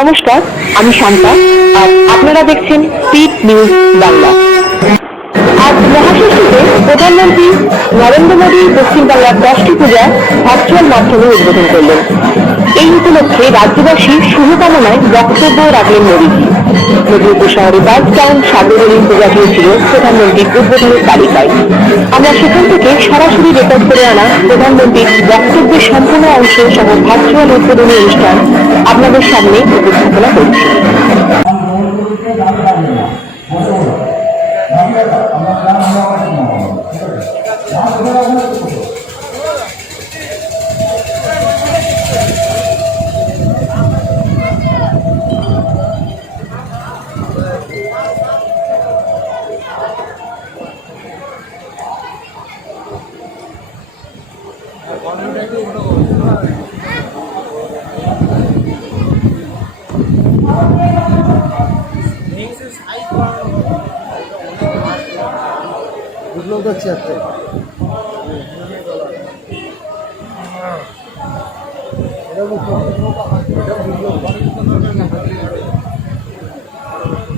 নমস্কার, আমি শান্তা আর আপনারা দেখছেন স্পিড নিউজ বাংলা। আজ মহাষষ্ঠীতে প্রধানমন্ত্রী নরেন্দ্র মোদী পশ্চিমবাংলার 10টি পূজা ভার্চুয়াল মাধ্যমে উদ্বোধন করলেন। এই উপলক্ষে রাজ্যবাসী শুভকামনায় বক্তব্য রাখলেন মোদীজি। মেদিনীপুর শহরে বাস টাউন সার্বজনীন পূজাটিও ছিল প্রধানমন্ত্রীর উদ্বোধনের তালিকায়। আমরা সেখান থেকে সরাসরি রেকর্ড করে আনা প্রধানমন্ত্রীর বক্তব্যের সম্পূর্ণ অংশ সহ ভার্চুয়াল উদ্বোধনী অনুষ্ঠান আপনাদের সামনে উপস্থাপনা করছি।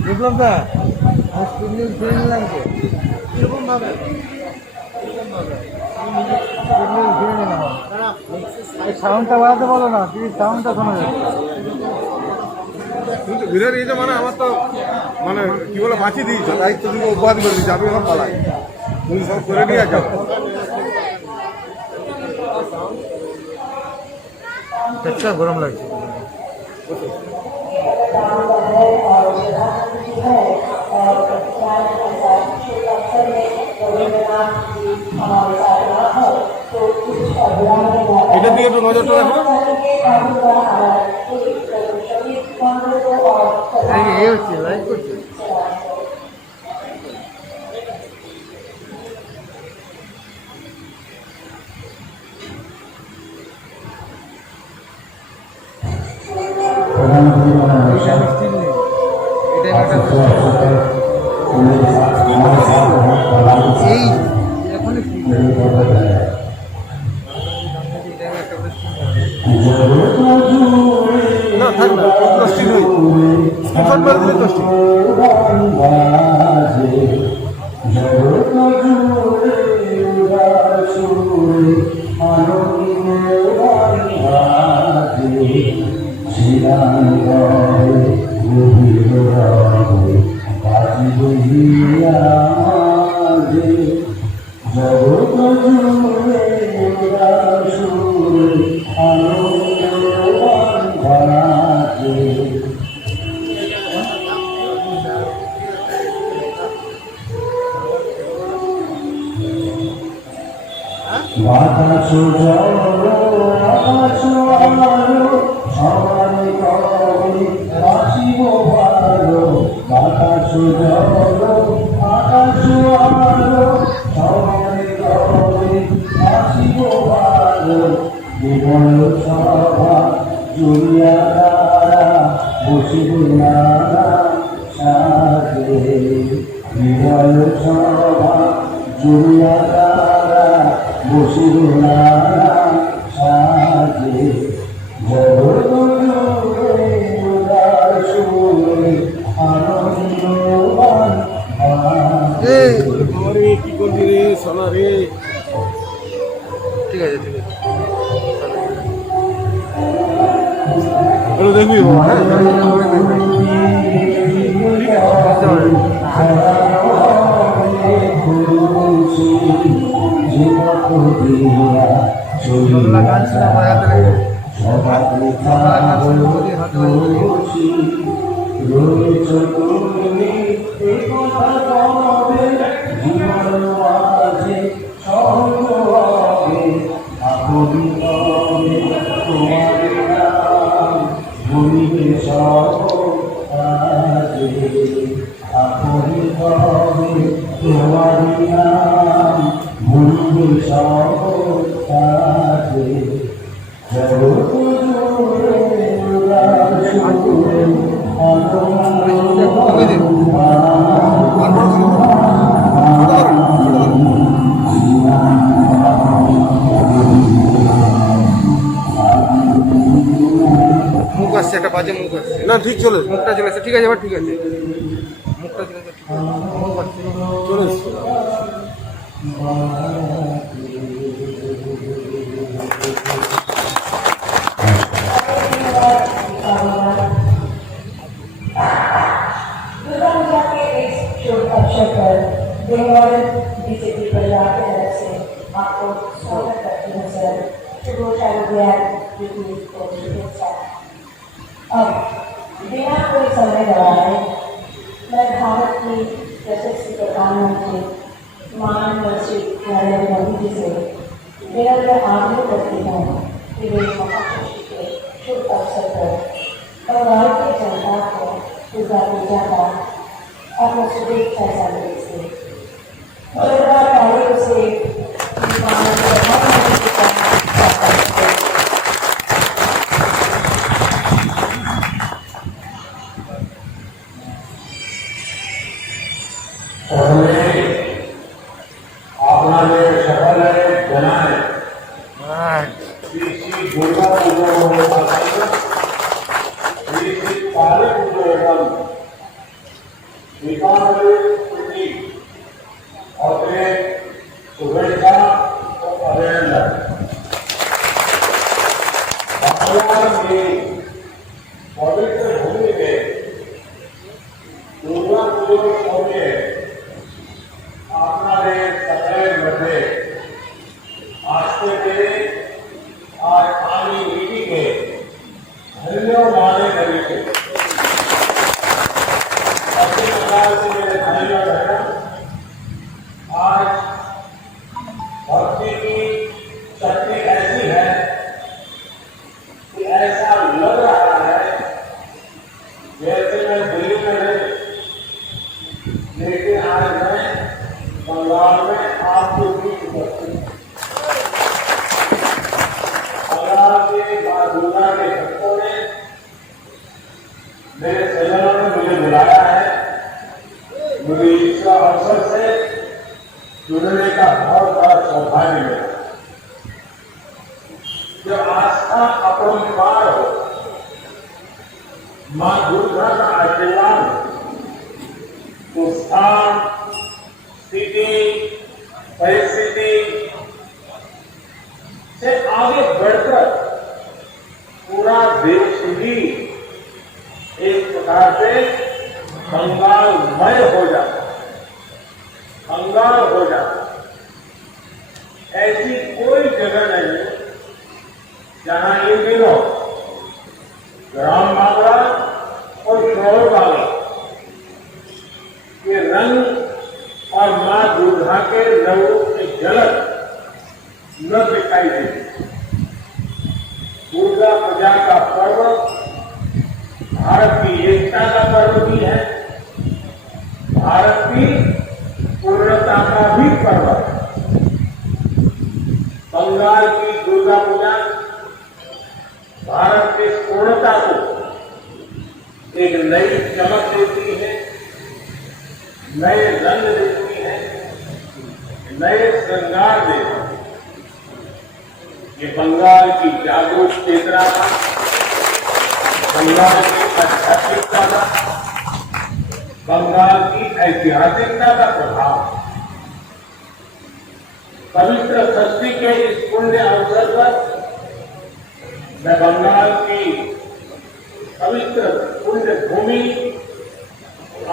বিপ্লব দা আজ ফিরে নিলাম তো এরকম ভাবে সাউন্ডটা বাড়াতে বলো না, প্লিজ সাউন্ডটা শোনা যাচ্ছে। কিন্তু ঘিরে দিয়েছে মানে আমার তো মানে কি বলে বাঁচিয়ে দিয়েছে, দায়িত্ব দিকে উপাধি করে দিয়েছে, আমি এখন পালাই তুমি সব করে নিয়ে যাও। আচ্ছা গরম লাগছে। এটা দিয়ে একটু নজরটা রাখো। এই হচ্ছে লাইভ করছে। এই না থাক না, দশটি নই স্ক্রিনশট করে দিলে দশটি। কি করবি রে সোনা রে? ঠিক আছে ঠিক আছে দেখবি একটা বাজে মুখ আছে। না ঠিক চলেছে, মুখটা চলে এসেছে, ঠিক আছে এবার ঠিক আছে, মুখটা চলে এসেছে, চলে এসছে। दुर्गा पूजा के इस शुभ अवसर पर देवाल बीजेपी परिवार की तरफ से आपको स्वागत करती हूँ सर। शुभ शुभेच्छा। अब बिना कोई समय गवाए मैं भारत की यशस्वी प्रधानमंत्री माननीय श्री नरेंद्र मोदी जी से निरंतर आग्रह करती हूँ कि वे महाशिष्य के शुभ अवसर पर बंगाल की जनता को दुर्गा पूजा का अपने शुभेच्छा संदेश से जोरदार तालियों से माननीय प्रधानमंत्री जी का स्वागत करें। আপনাদের সকলের জানায় শ্রী শ্রী দুর্গা পুজো শ্রী শ্রী কালী পুজো এবং दीपावली की अपने शुभेच्छा और अभिनंदन। बांग्ला की पवित्र भूमि में दुर्गा पूजा सौम्य आपने सकल मध्य आस्ते और पानी नीति के धन्यवाद करेंगे। मेरे भाइयों बहनों, आज भक्ति की शक्ति ऐसी है कि ऐसा लग रहा है जैसे मैं दिल्ली में नहीं, लेकिन आज मैं बंगाल में आपके बीच उपस्थित हूँ। बंगाल के मां दुर्गा के भक्तों ने मेरे सज्जनों ने मुझे बुलाया है। मुझे इस अवसर से जुड़ने का बहुत बड़ा सौभाग्य मिला। जब आस्था अपरंपार हो, मां दुर्गा का आशीर्वाद हो, तो स्थान, स्थिति, परिस्थिति से आगे बढ़कर पूरा देश ही एक प्रकार से कंगालमय हो जाता, कंगाल हो जाता। ऐसी कोई जगह नहीं जहां इन दिनों ग्राम बांग्ला और शहर बांग्ला के रंग और मां दुर्गा के रंगों की झलक न दिखाई देती। दुर्गा पूजा का पर्व भारत की एकता का पर्व भी है, भारत की पूर्णता का भी पर्व है। बंगाल की दुर्गा पूजा भारत की पूर्णता को एक नई चमक देती है, नए रंग देती है, नए श्रृंगार देती है। ये बंगाल की जागरूक चेतना का, बंगाल की आध्यात्मिकता का, बंगाल की ऐतिहासिकता का प्रभाव। पवित्र षष्ठी के इस पुण्य अवसर पर मैं बंगाल की पवित्र पुण्य भूमि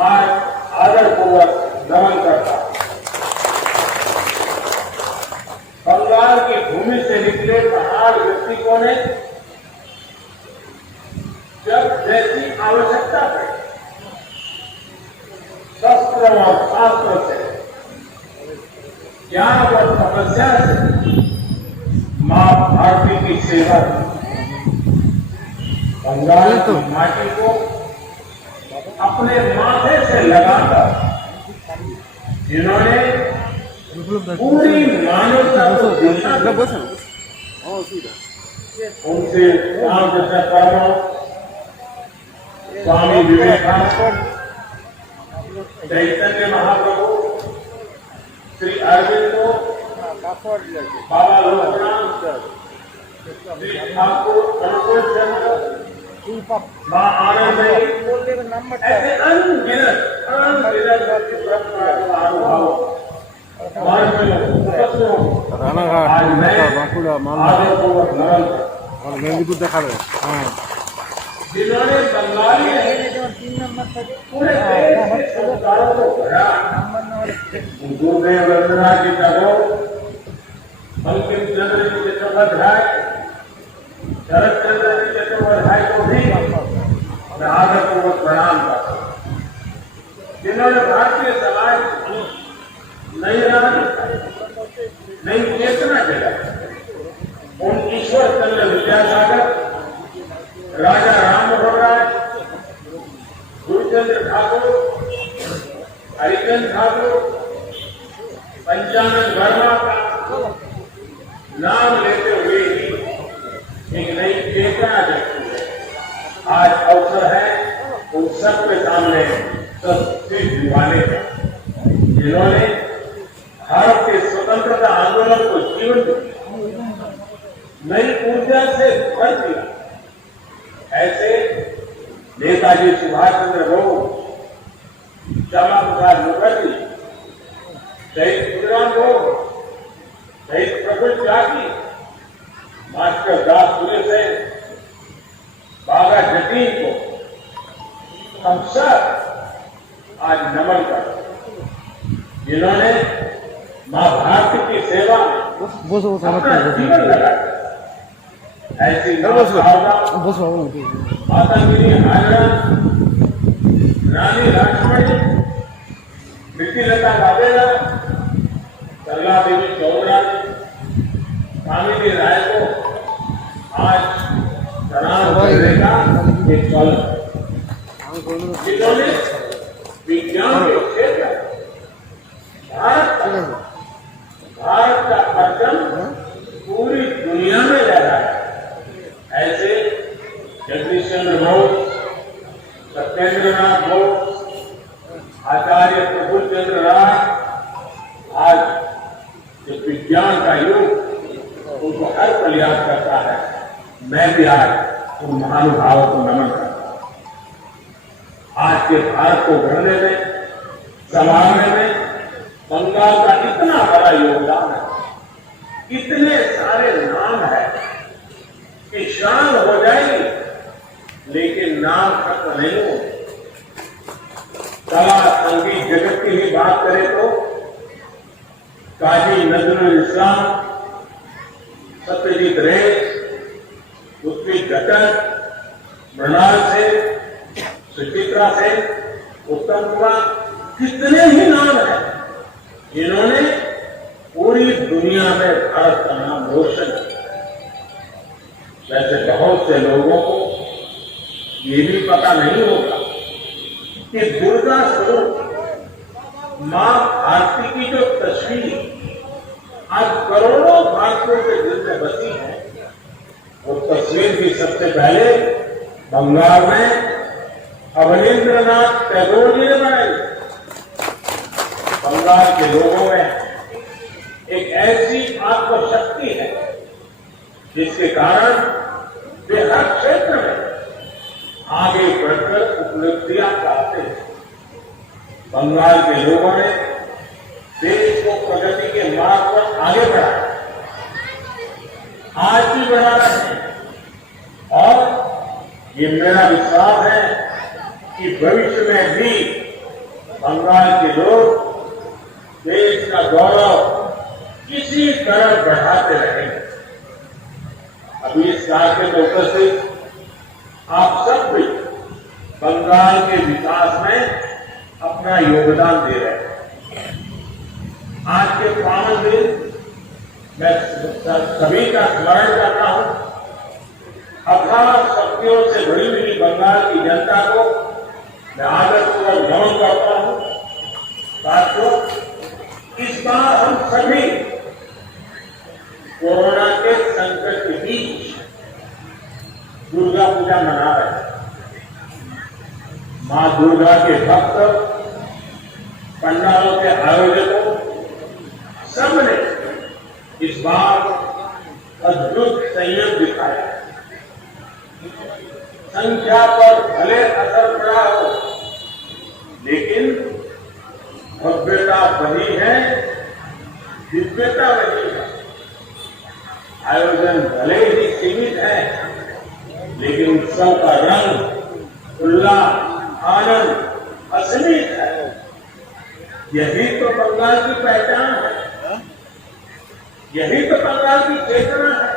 आज आदरपूर्वक नमन करता हूं। बंगाल की भूमि से निकले महान व्यक्तित्वों ने जब जैसी आवश्यकता है शस्त्र और शास्त्र से, ज्ञान और तपस्या से मां भारती की सेवा की। बंगाल की माटी को अपने माथे से लगाकर जिन्होंने पूरी मानवता को दिशा दी, उनसे रामकृष्ण परमहंस, स्वामी विवेकानंद, चैतन्य महाप्रभु, श्री अरविंदो, बाबा लोकनाथ, श्री ठाकुर अनुकूल चंद्र, माँ आनंदमयी ऐसे अनगिनत अनुभव हमारे उपस्थितों রানাঘাট आज मैं কলকাতা বাঁকুড়া মালদা आदरपूर्वक नमन करता हूं। আর মেদিনীপুর দেখাবে হ্যাঁ जिन्होंने बंगाली में पूरे देश के संस्कारों को भरा गुरुदेव रविन्द्रनाथ जी टैगोर, बंकिम चंद्र जी चट्टोपाध्याय, शरद चंद्र जी चट्टोपाध्याय को भी मैं आदरपूर्वक प्रणाम करता हूं, जिन्होंने भारतीय समाज नई राह दिखाई, नई चेतना जगाई। उन ईश्वर चंद्र विद्यासागर, राजा राम मोहन राय, गुरुचंद्र ठाकुर, हरिचंद ठाकुर, पंचानन वर्मा का नाम लेते हुए ही एक नई चेतना जगती है। आज अवसर है उन सबके सामने तस्वीर दिवाने का, जिन्होंने भारत के स्वतंत्रता आंदोलन को जीवन दिया, नई ऊर्जा से भर दिया। ऐसे नेताजी सुभाष चंद्र बोस, श्यामा प्रसाद मुखर्जी, शहीद खुदराम बोस, शहीद प्रफुल्ल चाकी, मास्टर दास सुरेश, बाबा जतीन को हम सब आज नमन करते हैं, जिन्होंने मां भारती की सेवा में अपना जीवन लगा दिया। ऐसी भावना माता गिरी हाजरा, रानी राजमणि, प्रीतिलता वाघेला, सरला देवी चौधरा, कामिनी राय को आज प्रणाम करने का एक पल, जिन्होंने विज्ञान के क्षेत्र में भारत का परचम पूरी दुनिया में लहराया। ऐसे जगदीश चंद्र बोस, सत्येंद्र नाथ बोस, आचार्य प्रफुल्ल चंद्र राय, आज जो विज्ञान का युग उनको हर पल याद करता है। मैं भी आज उन महानुभावों को नमन करता हूं। आज के भारत को गढ़ने में, संभालने में बंगाल का इतना बड़ा योगदान है, इतने सारे नाम है कि शान हो जाएगी, लेकिन नाम खत्म नहीं हो। कला संगीत जगत की भी बात करें तो काजी नजरुल इस्लाम, सत्यजीत रे, उत्पी घटक, मृणाल से, सुचित्रा से, उत्तम कुमार, कितने ही नाम हैं जिन्होंने पूरी दुनिया में भारत का नाम रोशन किया। वैसे बहुत से लोगों को ये भी पता नहीं होगा कि दुर्गा स्वरूप मां भारती की जो तस्वीर आज करोड़ों भारतीयों के दिल में बसी है, वो तस्वीर भी सबसे पहले बंगाल में अवनींद्रनाथ टैगोर जी ने बनाई। बंगाल के लोगों में एक ऐसी आत्मशक्ति है जिसके कारण वे हर क्षेत्र में आगे बढ़कर उपलब्धियां प्राप्त हैं। बंगाल के लोगों ने देश को प्रगति के मार्ग पर आगे बढ़ाया, आज भी बढ़ा रहे हैं, और ये मेरा विश्वास है कि भविष्य में भी बंगाल के लोग देश का गौरव इसी तरह बढ़ाते रहेंगे। अभी इस कार्यक्रम में उपस्थित आप सब भी बंगाल के विकास में अपना योगदान दे रहे हैं। आज के पावन दिन मैं सभी का स्मरण करता हूं। अथाह शक्तियों से भरी हुई बंगाल की जनता को मैं आदरपूर्वक नमन करता हूं। साथियों, इस बार हम सभी कोरोना के संकट के बीच दुर्गा पूजा मना रहे हैं। मां दुर्गा के भक्त, पंडालों के आयोजकों, सबने इस बार अद्भुत संयम दिखाया। संख्या पर भले असर पड़ा हो, लेकिन भव्यता वही है, दिव्यता वही है। आयोजन भले ही सीमित है, लेकिन उत्सव का रंग, उल्लास, आनंद असीमित है। यही तो बंगाल की पहचान है, यही तो बंगाल की चेतना है,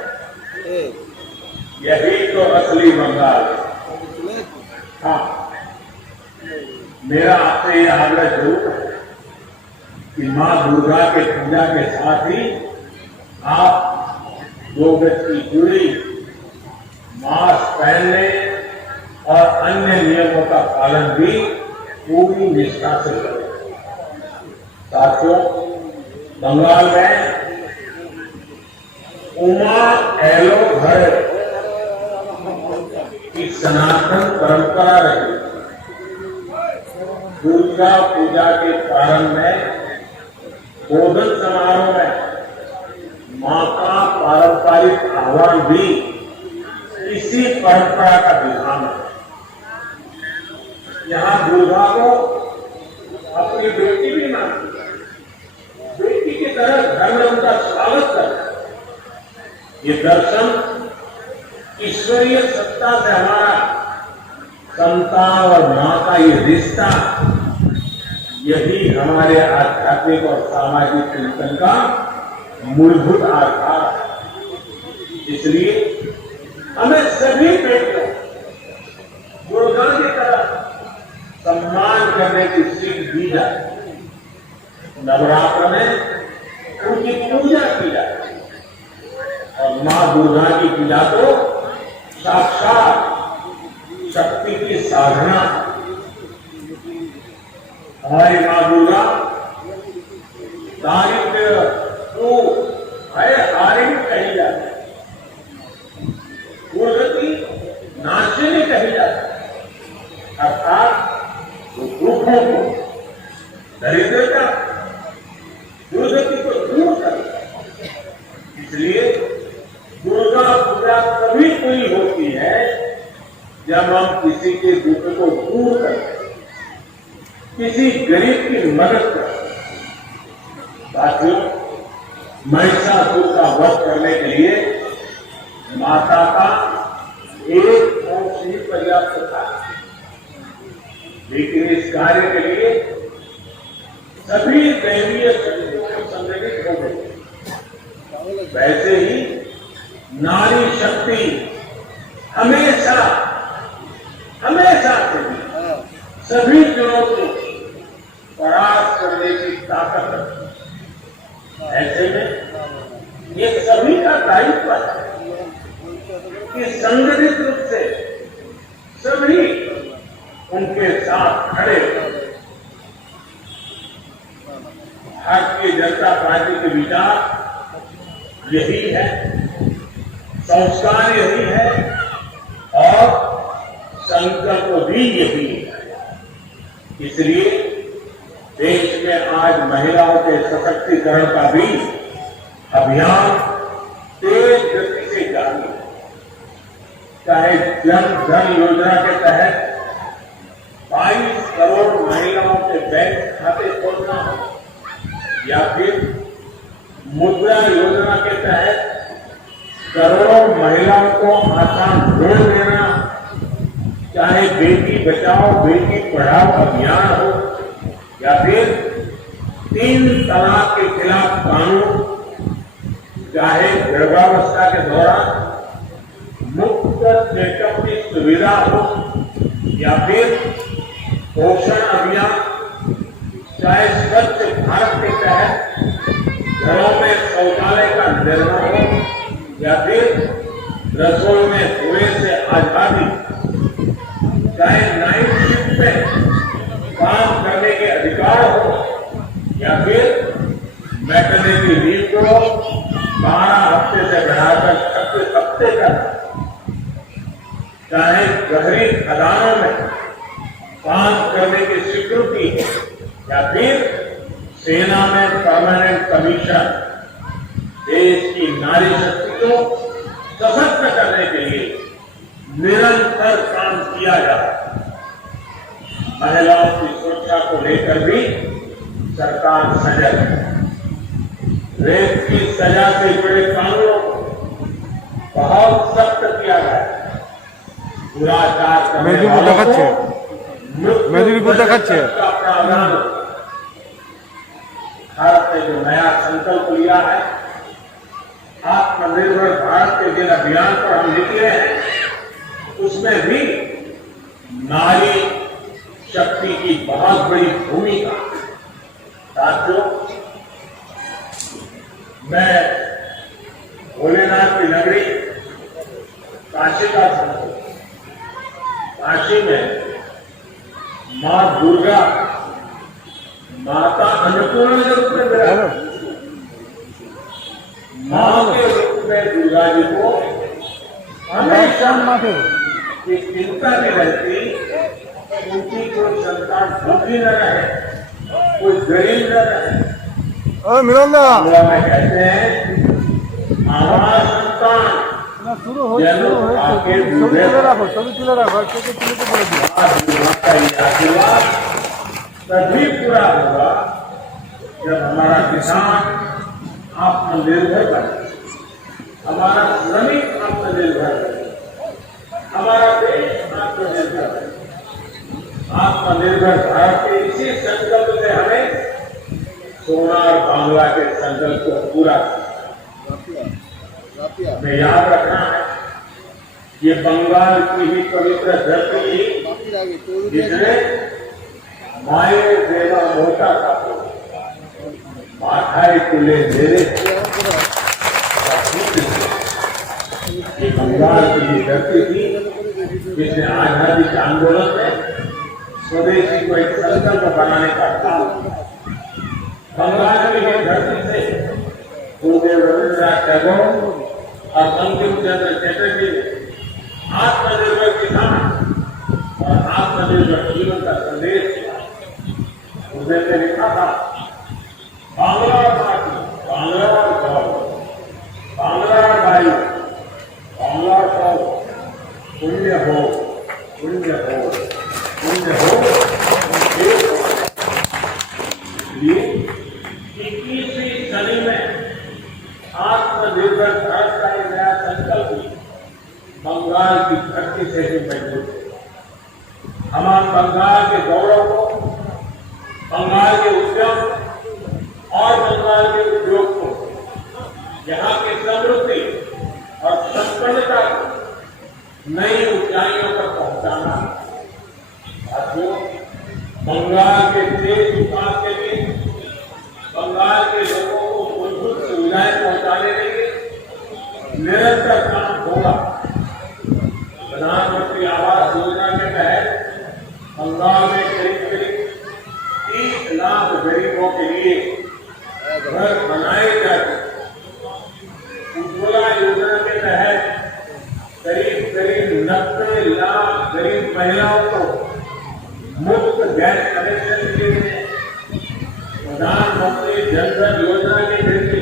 यही तो असली बंगाल है। हाँ, मेरा आपसे यह आग्रह जरूर है कि मां दुर्गा के पूजा के साथ ही आप 2 गज की दूरी, मास्क पहनने और अन्य नियमों का पालन भी पूरी निष्ठा से करें। साथियों, बंगाल में उमा एलो घर की सनातन परंपरा रही। दुर्गा पूजा के प्रारंभ में बोधन समारोह में मां का पारंपरिक आह्वान भी इसी परंपरा का विधान है। यहाँ दुर्गा को अपनी बेटी भी मानती है, बेटी की तरह घर में उनका स्वागत करता है। ये दर्शन ईश्वरीय सत्ता से हमारा संतान और मां का ये रिश्ता, यही हमारे आध्यात्मिक और सामाजिक चिंतन का मूलभूत आधार है। इसलिए हमें सभी बेटियों दुर्गा की तरह सम्मान करने की सीख दी जाए। नवरात्र में उनकी पूजा की जाए और मां दुर्गा की पूजा तो साक्षात शक्ति की साधना। हमारी मां दुर्गा दारिद्र्य को भय हारिणी कही जाती है, दुर्गति नाशिनी कही जाती है, अर्थात वो दुखों को, दरिद्रता, दुर्गति को दूर करता है। इसलिए दुर्गा पूजा तभी पूरी होती है जब हम किसी के दुख को दूर करते हैं, किसी गरीब की मदद करते हैं। साथियों, महिषासुर का वध करने के लिए माता का एक अंश ही पर्याप्त था, लेकिन इस कार्य के लिए सभी दैवीय शक्तियों को संगठित हो गई। वैसे ही नारी शक्ति हमेशा हमेशा सभी चुनौतियों को परास्त करने की ताकत रखती है। ऐसे में ये सभी का दायित्व है कि संगठित रूप से सभी उनके साथ खड़े हो। भारतीय जनता पार्टी के विचार यही है, संस्कार यही है और संकल्प भी यही है। इसलिए देश में आज महिलाओं के सशक्तिकरण का भी अभियान तेज गति से जारी है। चाहे जन धन योजना के तहत 22 करोड़ महिलाओं के बैंक खाते खोलना हो, या फिर मुद्रा योजना के तहत करोड़ों महिलाओं को आसान ऋण देना, चाहे बेटी बचाओ बेटी पढ़ाओ अभियान हो, या फिर 3 तलाक के खिलाफ कानून, चाहे गर्भावस्था के दौरान मुफ्त चेकअप की सुविधा हो, या फिर पोषण अभियान, चाहे स्वच्छ भारत के तहत घरों में शौचालय का निर्माण हो, या फिर रसोई में धुएं से आजादी, चाहे नाइट शिफ्ट में काम करने के अधिकार हो, या फिर मैटरनिटी लीव को 12 हफ्ते से बढ़ाकर 36 हफ्ते करना, चाहे गहरी खदानों में काम करने की स्वीकृति, या फिर सेना में परमानेंट कमीशन। देश की नारी शक्ति को सशक्त करने के लिए निरंतर काम किया जाए। महिलाओं की सुरक्षा को लेकर भी सरकार सजग है। रेप की सजा से जुड़े कानूनों को बहुत सख्त किया गया है। दुराचार करने वालों को मेदिनीपुर देखाচ্ছে का प्रावधान हो। भारत ने जो नया संकल्प लिया है, आत्मनिर्भर भारत के जिन अभियान पर हम निकले हैं, उसमें भी नारी शक्ति की बहुत बड़ी भूमिका। साथियों, मैं भोलेनाथ की नगरी काशी का संत, काशी में मां दुर्गा माता अन्नपूर्णा के रूप में विराज, मां के रूप में दुर्गा जी को हमेशा की चिंता में रहती, उनकी कोई संतान भूखी न रहे, कोई गरीब न रहे। मिलनदा में कहते हैं हमारा संतान শুরু হয়েছে ছবি তুলে রাখো ছবি তুলে রাখো আর কে তুলে তো বলে দিও। का ये आशीर्वाद तभी पूरा होगा जब हमारा किसान आत्मनिर्भर बने, हमारा श्रमिक आत्मनिर्भर बने, हमारा देश आत्मनिर्भर बने। आत्मनिर्भर भारत के इसी संकल्प से हमें सोनार बांग्ला के संकल्प को पूरा हमें याद रखना है। ये बंगाल की ही पवित्र धरती ही जिसने माए देवा मोटा था माथाए कुले मेरे, ये बंगाल की ही धरती थी जिसने आजादी के आंदोलन में स्वदेशी को एक संकल्प बनाने का काम। बंगाल की ही धरती से गुरुदेव रविन्द्रनाथ टैगोर और बंकिम चंद्र चटर्जी ने आत्मनिर्भर किसान और आत्मनिर्भर जीवन का संदेश दिया। उसने लिखा था, बांग्ला माटी, बांग्ला गौरव, बांग्ला वायु, बांग्ला सौ, पुण्य हो, पुण्य हो, पुण्य हो। इसलिए 21वीं सदी में आत्मनिर्भर भारत का एक नया संकल्प बंगाल की धरती से ही मजबूत है। हम बंगाल के गौरव को, बंगाल के उद्यम और बंगाल के उद्योग को, यहाँ की समृद्धि और संपन्नता को नई ऊंचाइयों पर पहुंचाना। साथियों, बंगाल के तेज विकास के लिए, बंगाल के लोगों को मूलभूत सुविधाएं पहुंचाने के लिए निरंतर काम होगा। प्रधानमंत्री आवास योजना के तहत बंगाल में करीब करीब 30 लाख गरीबों के लिए घर बनाए जा चुके। उज्ज्वला योजना के तहत करीब 90 लाख गरीब महिलाओं को मुफ्त गैस कनेक्शन दिए गए। प्रधानमंत्री जनधन योजना के जरिए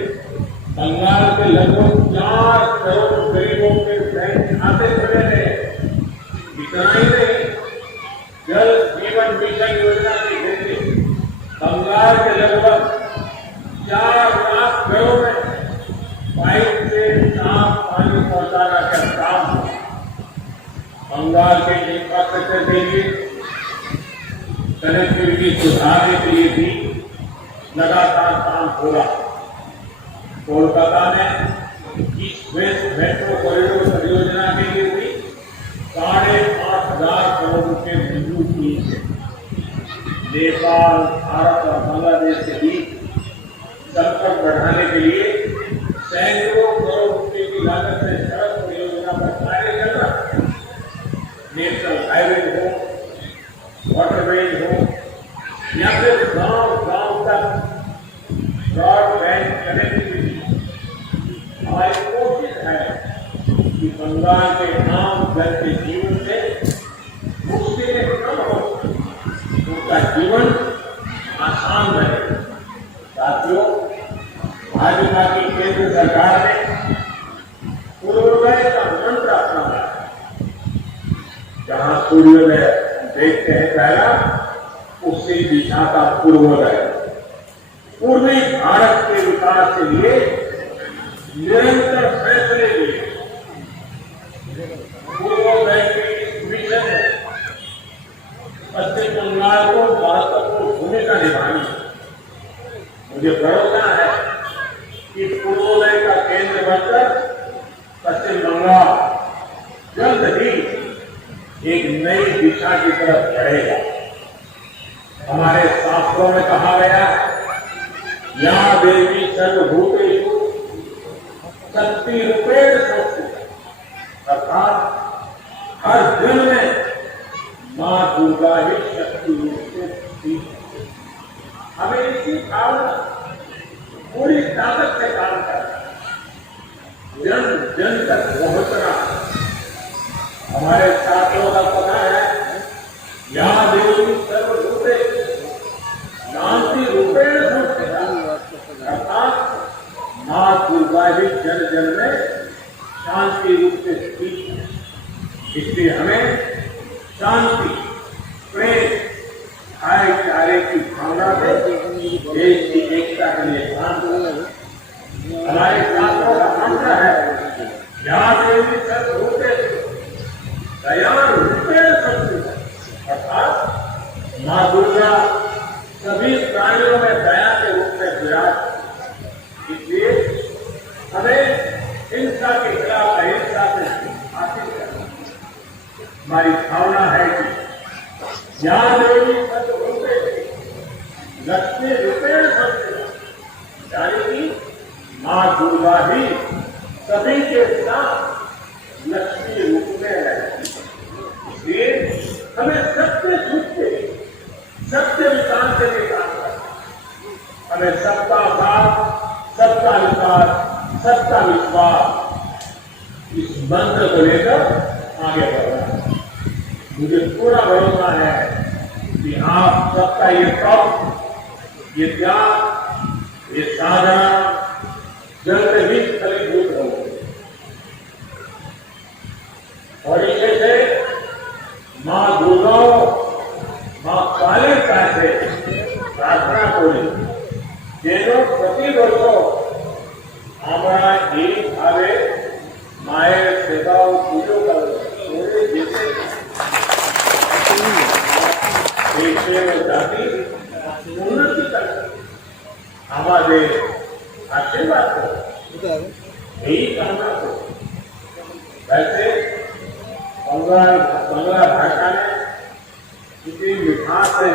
बंगाल के लगभग 4 करोड़ गरीबों के बैंक खाते खुले गए। इतना ही नहीं, जल जीवन मिशन योजना के जरिए बंगाल के लगभग 4 लाख घरों में पाइप से साफ पानी पहुंचाना का काम हुआ। बंगाल के इंफ्रास्ट्रक्चर के लिए, कनेक्टिविटी सुधारने के लिए भी लगातार काम हो रहा। कोलकाता में ईस्ट वेस्ट मेट्रो कॉरिडोर परियोजना के लिए भी 5,500 करोड़ रुपए मंजूर किए थे। नेपाल, भारत और बांग्लादेश के बीच संपर्क बढ़ाने के लिए सैकड़ों करोड़ रुपए की लागत से सड़क परियोजना पर कार्य चल रहा है। नेशनल हाईवे हो, वाटरवेज हो या फिर गांव-गांव तक ब्रॉडबैंड कनेक्टिविटी, हमारी कोशिश है कि बंगाल के आम जन के जीवन से मुश्किलें कम हो, उनका जीवन आसान रहे। साथियों, भाजपा की केंद्र सरकार ने पूर्वोदय का मंत्र अपनाया। सूर्योदय देखते हैं पहला, उसी दिशा का पूर्वोदय। पूर्वी भारत के विकास के लिए निरंतर फैसले लिए पूर्वोदय के इस मिशन में पश्चिम बंगाल को महत्वपूर्ण भूमिका निभानी है। मुझे भरोसा है कि पूर्वोदय का केंद्र बनकर पश्चिम बंगाल जल्द ही एक नई दिशा की तरफ बढ़ेगा। हमारे शास्त्रों में कहा गया है, या देवी सर्वभूतेषु शक्ति रूपेण संस्थिता, अर्थात हर जन में मां दुर्गा ही शक्ति रूप से स्थित है। हमें इसी भावना पूरी ताकत से काम करना, जन जन तक पहुंचना। हमारे छात्रों का पता है, यहाँ देवी सर्वभूते शांति रूपेण संस्थिता, अर्थात मां दुर्गा ही जन जन में शांति रूप से स्थित है। इसलिए हमें शांति, प्रेम, भाईचारे की भावना से देश की एकता के लिए काम करना। हमारे छात्रों का मंत्र है, यहाँ देवी सर्वभूतेषु दया रूपेण संस्थिता, अर्थात मां दुर्गा सभी प्राणियों में दया के रूप में विराज। इसलिए हमें हिंसा के खिलाफ अहिंसा से हासिल करना। हमारी भावना है कि यहाँ देवी सर्वभूतेषु लक्ष्मी रूपेण संस्थिता, यानी कि मां दुर्गा ही सभी के साथ लक्ष्मी रूप में रहती है। इसलिए हमें सत्य झूठ के सत्य विकास के लिए काम करना। हमें सबका साथ, सबका विकास, सबका विश्वास, इस मंत्र को लेकर आगे बढ़ना है। मुझे पूरा भरोसा है कि आप सबका ये तप, ये त्याग, ये साधना जल्द ही फलीभूत होंगे। और इसे से मां दुर्गा, मां कालिका से प्रार्थना करी যেন প্রতি বছর আমরা এইভাবে মায়ের সেবা ও পুজো করে যেতে দেশে ও জাতির উন্নতি করে আমাদের आशीर्वाद को यही कामना को। वैसे बंगला भाषा में कितनी मिठास है,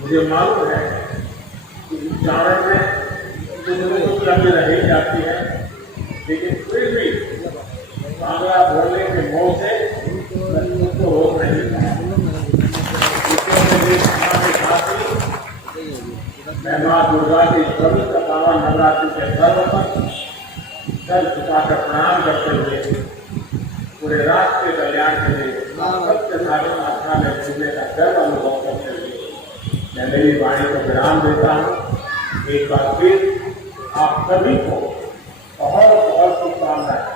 मुझे मालूम है कि उच्चारण में कुछ लंबी रह जाती है, लेकिन फिर भी बांग्ला बोलने के मोह से मैं उसको रोक नहीं पाया। मैं मां दुर्गा की पवित्र पावन नवरात्रि के पर्व पर सर झुकाकर प्रणाम करते हुए पूरे राष्ट्र के कल्याण के लिए सत्य साधन आस्था में जुड़ने का गर्व अनुभव करते हुए मैं मेरी वाणी को विराम देता हूँ। एक बार फिर आप सभी को बहुत बहुत शुभकामनाएं।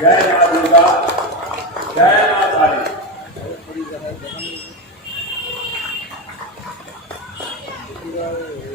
जय मां दुर्गा, जय मां काली। Gracias.